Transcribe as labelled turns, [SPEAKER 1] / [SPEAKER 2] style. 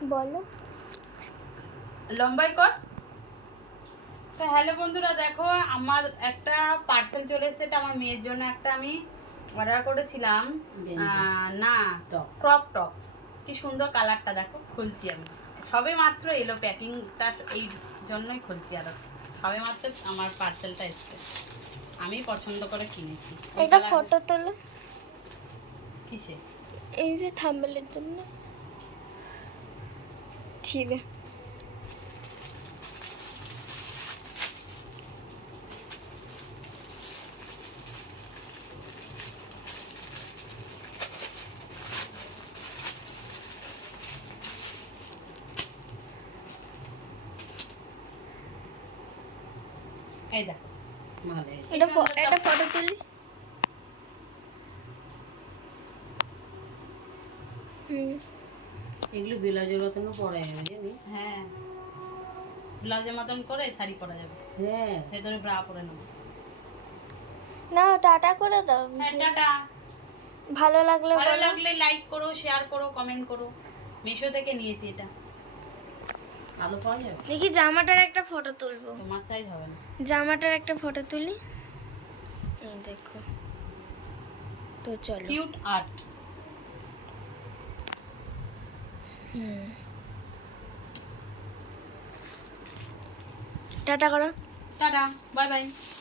[SPEAKER 1] বলো
[SPEAKER 2] লম্বাই কর। তো হ্যালো বন্ধুরা, দেখো আমার একটা পার্সেল চলে এসেছে। এটা আমার মেয়ের জন্য একটা আমি অর্ডার করেছিলাম। না, ক্রপ টপ। কি সুন্দর কালারটা, দেখো খুলছি আমি। সবে মাত্র এলো, প্যাকিংটা এই জন্যই খুলছি। আরো সবে মাত্র আমার পার্সেলটা এসেছে, আমি পছন্দ করে কিনেছি।
[SPEAKER 1] একটা ফটো তোলো।
[SPEAKER 2] কিসে?
[SPEAKER 1] এই যে থাম্বনেলের জন্য ছিঁড়ে।
[SPEAKER 2] এই দেখো, ভালো।
[SPEAKER 1] এটা ফটো তুলি।
[SPEAKER 3] এগুলো ব্লাউজের মতনও পরা যাবে জানিস?
[SPEAKER 2] হ্যাঁ, ব্লাউজের মতন করে শাড়ি পরা যাবে।
[SPEAKER 3] হ্যাঁ,
[SPEAKER 2] ভেতরে ব্রা পরে নেবো।
[SPEAKER 1] না টাটা করে দাও।
[SPEAKER 2] হ্যাঁ, টাটা।
[SPEAKER 1] ভালো লাগলে
[SPEAKER 2] ভালো লাগলে লাইক করো, শেয়ার করো, কমেন্ট করো। মিশো থেকে নিয়েছি এটা।
[SPEAKER 3] ভালো পাওয়া যাবে।
[SPEAKER 1] দেখি জামাটার একটা ফটো তুলবো।
[SPEAKER 2] তোমার সাইজ হবে না।
[SPEAKER 1] জামাটার একটা ফটো তুলি। এই দেখো, তো চলো।
[SPEAKER 2] Cute art.
[SPEAKER 1] টাটা করো।
[SPEAKER 2] টাটা, বাই বাই।